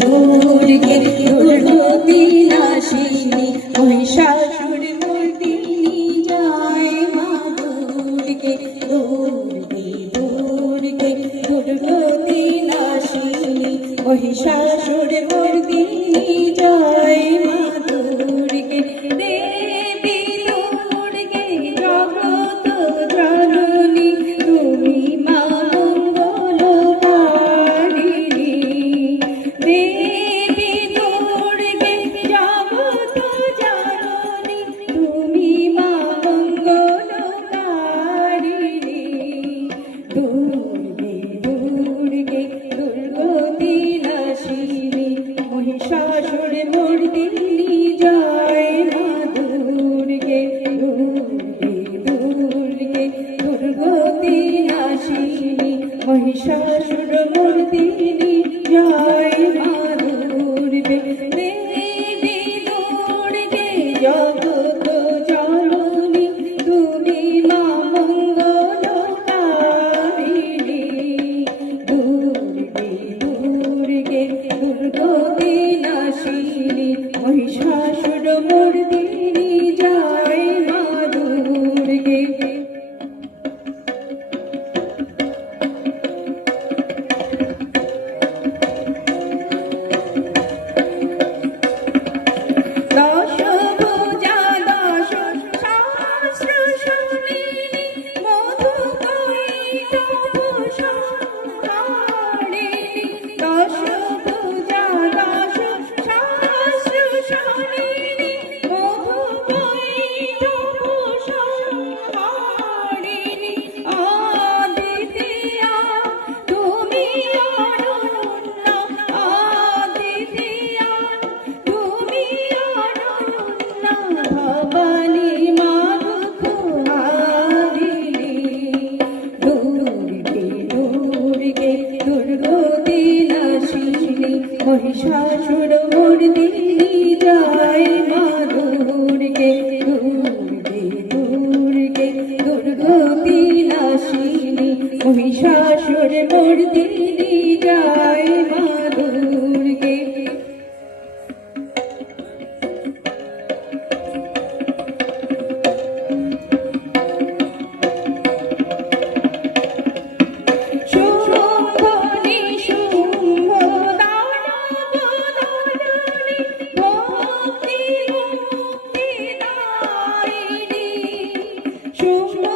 দুর্গে দুর্গতি নাশিনী মহিষাসুর মর্দিনী জয় মা দুর্গে দুর্গে দুর্গে দুর্গতি নাশিনী মহিষাসুর মর্দিনী জয় মা দুর্গে দেবী দুর্গে জগত জননী তুমি মা মঙ্গলকারিণী দেবী দুর্গে জগত জননী তুমি মা মঙ্গলকারিণী দুর্গে দুর্গে দুর্গতি নাশিনী মহিষাসুর মর্দিনী জয় মা দুর্গে দুর্গে দুর্গে দুর্গতি নাশিনী মহিষাসুর মর্দিনী জয় মা দুর্গে দেবী দুর্গে জগত জননী তুমি মা মঙ্গলকারিণী দুর্গে দুর্গে দুর্গতি নাশিনী মহিষাসুর মর্দিনী জয় মা দুর্গে দশ ভুজা দশ সহস্র শোণিনী মধু কৈতবসংহারিণী দশ ভুজা দশ সহস্র শোণিনী মধু কৈতবসংহারিণী আদিতিয়া তুমি অনন্য আদিতিয়া তুমি অনন্য ভবানী মা দুঃখহারিণী দুর্গে দুর্গে দুর্গতি নাশিনী মহিষাসুর মর্দিনী জয় মা দুর্গে দুর্গে দুর্গে দুর্গতি নাশিনী মহিষাসুর মর্দিনী জয় মা দুর্গে শুম্ভ নিশুম্ভ দানব দাননী ভক্তি মুক্তি দায়িনী শুম্ভ